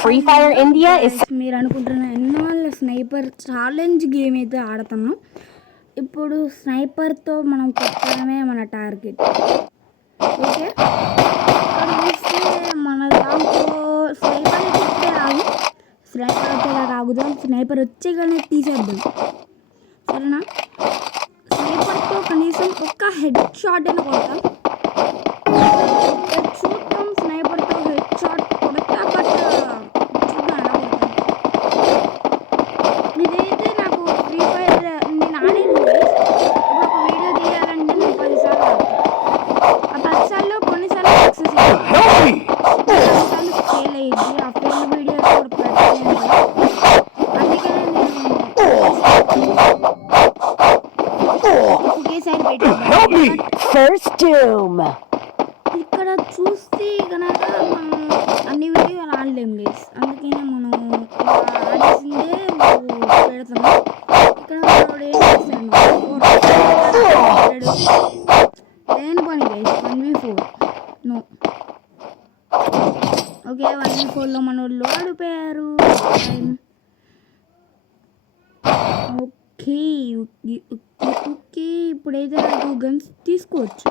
Free Fire India is మీరు అనుకుంటున్న ఎన్నోళ్ళ స్నైపర్ ఛాలెంజ్ గేమ్ అయితే ఆడుతున్నాం. ఇప్పుడు స్నైపర్తో మనం కొట్టడమే మన టార్గెట్. ఓకే, ఇక్కడ చూస్తే మన దాంట్లో స్నైపర్ అయితే ఇప్పుడే రాదు. స్నైపర్ వచ్చేదాకా ఆగుదాం. స్నైపర్ వచ్చేగానే తీసేద్దాం, సరేనా? స్నైపర్తో కనీసం ఒక్క హెడ్ షాట్ అయినా కొడతాం. చూద్దాం స్నైపర్తో హెడ్ షాట్ కొడతా. బట్ చూద్దాం ఎలా కొడతాం. ఇదైతే నాకు ఫ్రీ ఫైర్ నేను ఆడేది. ఇప్పుడు ఒక వీడియో తీయాలంటే నేను 10 సార్లు ఆడతాను. ఆ 10 సార్లు కొన్నిసార్లు సక్సెస్ అయ్యింది, కొన్నిసార్లు ఫెయిల్ అయ్యింది. ఆ ఫెయిల్ వీడియోస్ కూడా పెట్టలేను కదా, అందుకనే నేను ఒకేసారి పెట్టాను. ఇక్కడ చూస్తే కనుక మనం అన్ని వీడియోలు ఆడలేం గైస్, అందుకనే మనం ఆడేసిందే పెడతాము. ఇక్కడ మనోడు ఏం చేస్తాడు, లేని పని గైస్. 1v4 no. ఓకే, 1v4లో మనోళ్ళు ఓడిపోయారు. ఓకే ఓకే, ఇప్పుడైతే నాకు గన్స్ తీసుకోవచ్చు,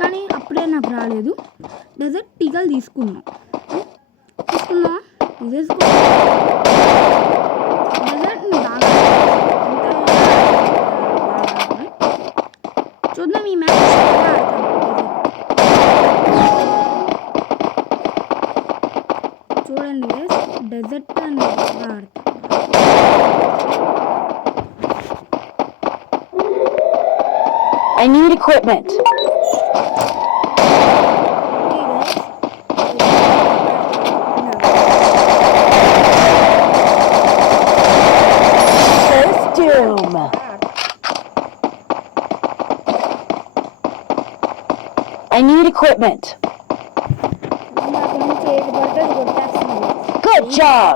కానీ అప్పుడే నాకు రాలేదు. డెజర్ట్ టీగల్ తీసుకున్నా తీసేసుకో. డెజర్ట్ బాగా చూద్దాం ఈ మ్యాచ్ చూడండి గైస్, డెజర్ట్ అని బాగా ఆడతాను. I need equipment. First doom. I need equipment. Good job.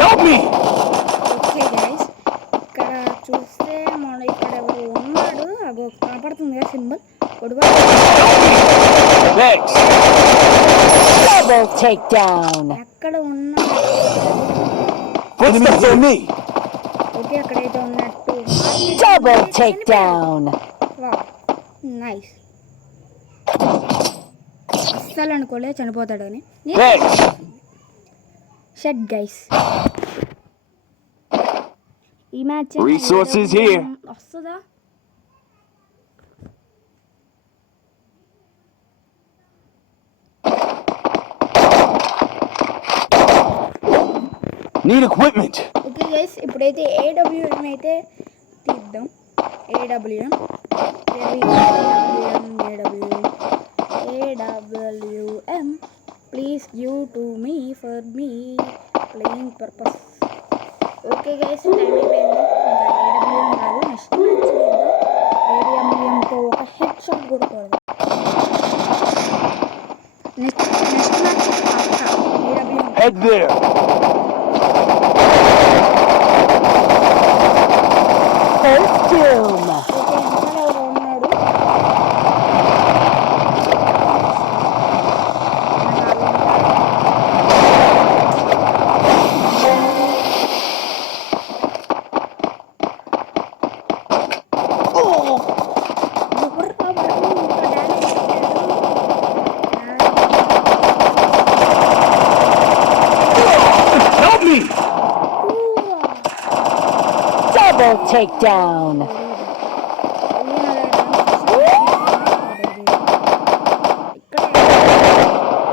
Help me. Okay guys, ఇక్కడ చూస్తే మన ఇక్కడ ఎవరు ఉన్నాడు, అగో కనపడుతుంది కదా సింబల్. Double takedown. ఎక్కడ ఉన్నాడు? ఓకే, అక్కడైతే ఉన్నట్టు. Double takedown. Wow, nice. అస్సలు అనుకోలే చనిపోతాడని. షట్ గైస్, ఈ మ్యాచ్ రిసోర్సెస్ హియర్ వస్తుందా? Need equipment. ఓకే గైస్, ఇప్పుడైతే AWM అయితే తీద్దాం. AWM please give to me for me playing purpose. Okay guys, time అయిపోయింది. ఇంకా AWM కాదు, నెక్స్ట్ మ్యాచ్ చేద్దాం. AWMతో ఒక హెడ్ షాట్ కొడుకోవాలి. Next match AWM. Head there. First doom. Okay, ఇంకా ఎవరు ఉన్నాడు? Help me. Double takedown.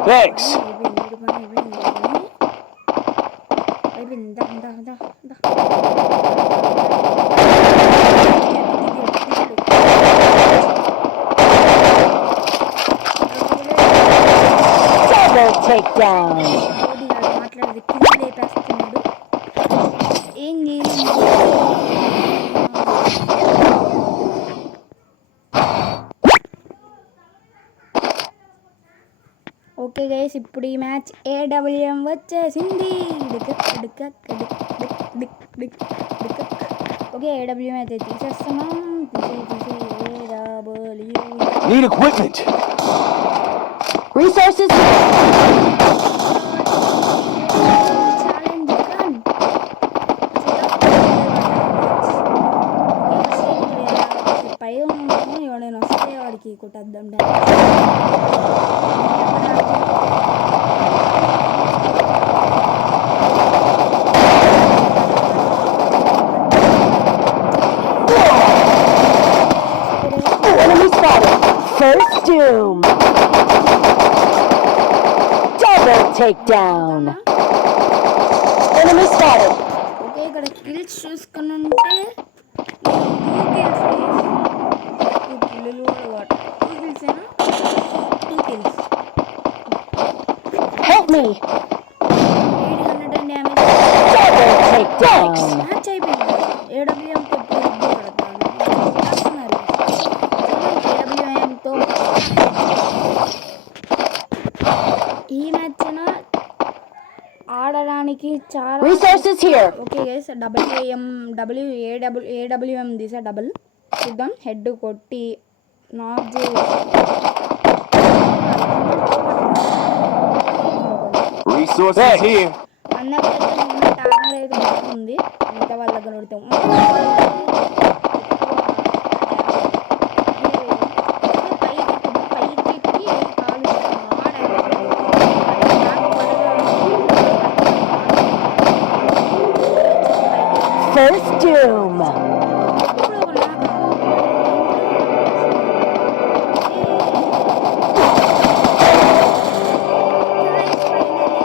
Thanks. Double takedown. మాట్లాడేది కింద లేపేస్తున్నాడు. ఏం చేయలేదు. ఓకే గైస్, ఇప్పుడు ఈ మ్యాచ్ AWM వచ్చేసింది. ఓకే, AWM అయితే తీసేస్తున్నాం. AWM Need equipment. Resources here. Challenge run. పై ఉన్నాము, ఎవడైనా వస్తే వాడికి కొట్టేద్దాం. Enemy spotted. First doom. Double takedown. Enemy spotted. ఓకే, ఇక్కడ కిల్స్ చూసుకుని ఉంటే 2 kills. 2 kills. Help me. 800 damage. Double takedown. Match అయిపోయింది. ఏడబ్ల్యూఎంతో ఏడబ్ల్యూఎంతో ఈ మ్యాచ్ ఆడడానికి చాలా Resources here. Okay guys, AWM తీసా డబుల్. చూద్దాం, హెడ్ కొట్టి నాక్ Resources here. అన్నకైతే టార్నర్ అయితే బాగుంది. మిగతా వాళ్ళ దగ్గర కొడితే First doom.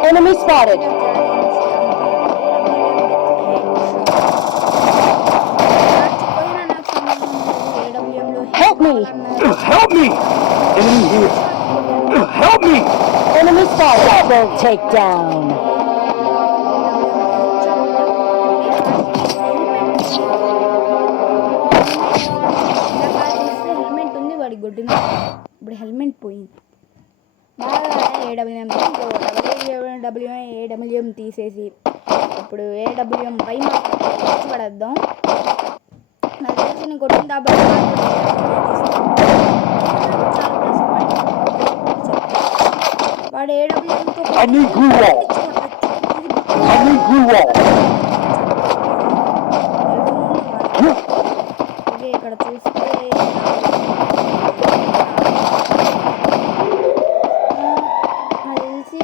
Enemy spotted. Help me. Help me. Enemy here. Help me. Enemy spotted. Double takedown. Helmet ఉంది వాడికి కొట్టింది. ఇప్పుడు హెల్మెట్ పోయింది. బాగా ఏడబ్ల్యూఎం తీసేసి ఇప్పుడు ఏడబ్ల్యూఎం పై మార్చి పడేద్దాం. నాకు తెలిసి నేను కొట్టిన కాబట్టి వాడు ఏడబ్ల్యూఎంతో I need glue wall. I need glue wall. Okay, ఇక్కడ చూస్తే నాకు తెలిసి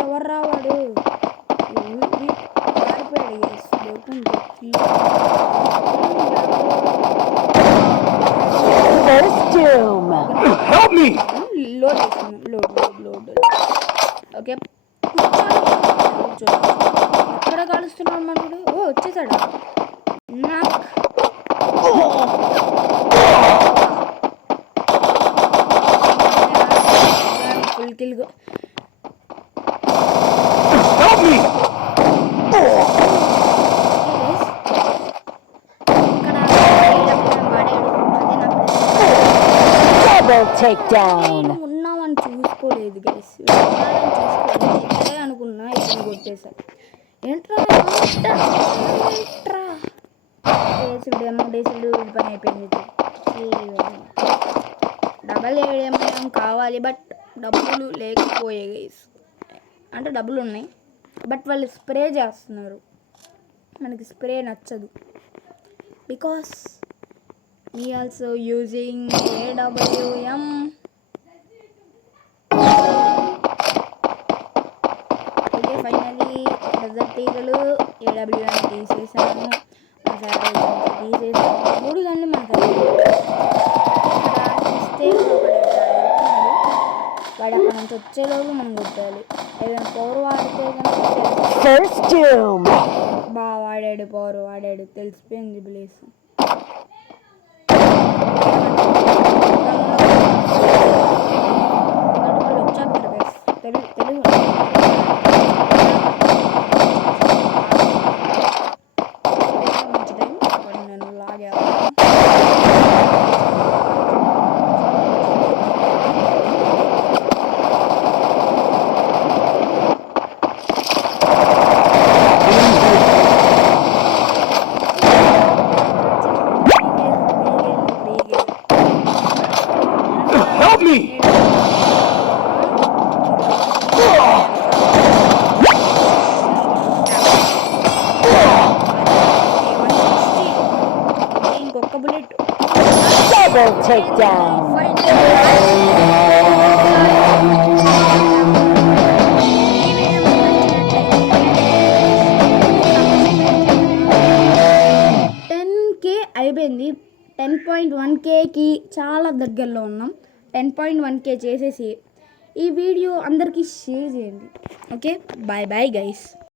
ఎవర్రా వాడు First doom. Help me. Load load. Okay, ఎక్కడ కాలుస్తున్నాడు మనడు? ఓ వచ్చేసాడు. నాకు full kill. Help me. Double takedown. ఉన్నామని చూసుకోలేదు గైస్, ఇక్కడే అనుకున్నా, ఇక్కడ కొట్టేసా. ఏంట్రా డేసుడు పని అయిపోయింది. డబల్ ఏమేం కావాలి, బట్ డబ్బులు లేకపోయాయి గైస్. అంటే డబ్బులు ఉన్నాయి, బట్ వాళ్ళు స్ప్రే చేస్తున్నారు. మనకి స్ప్రే నచ్చదు. Because we also using AWM. Okay, finally desert ఈగలు AWM తీసేసాను. తీసేసాను 3 గంటలు మనకు ఇస్తే వాడు అక్కడ నుంచి వచ్చేలోపు మనం కొట్టాలి. ఏదైనా పవర్ వాడితే First doom. వాడాడు పవర్ వాడాడు, తెలిసిపోయింది ప్లేస్. Double takedown. అయిపోయింది. 10.1Kకి చాలా దగ్గరలో ఉన్నాం. 10.1K చేసేసి ఈ వీడియో అందరికీ షేర్ చేయండి. Okay, bye bye guys.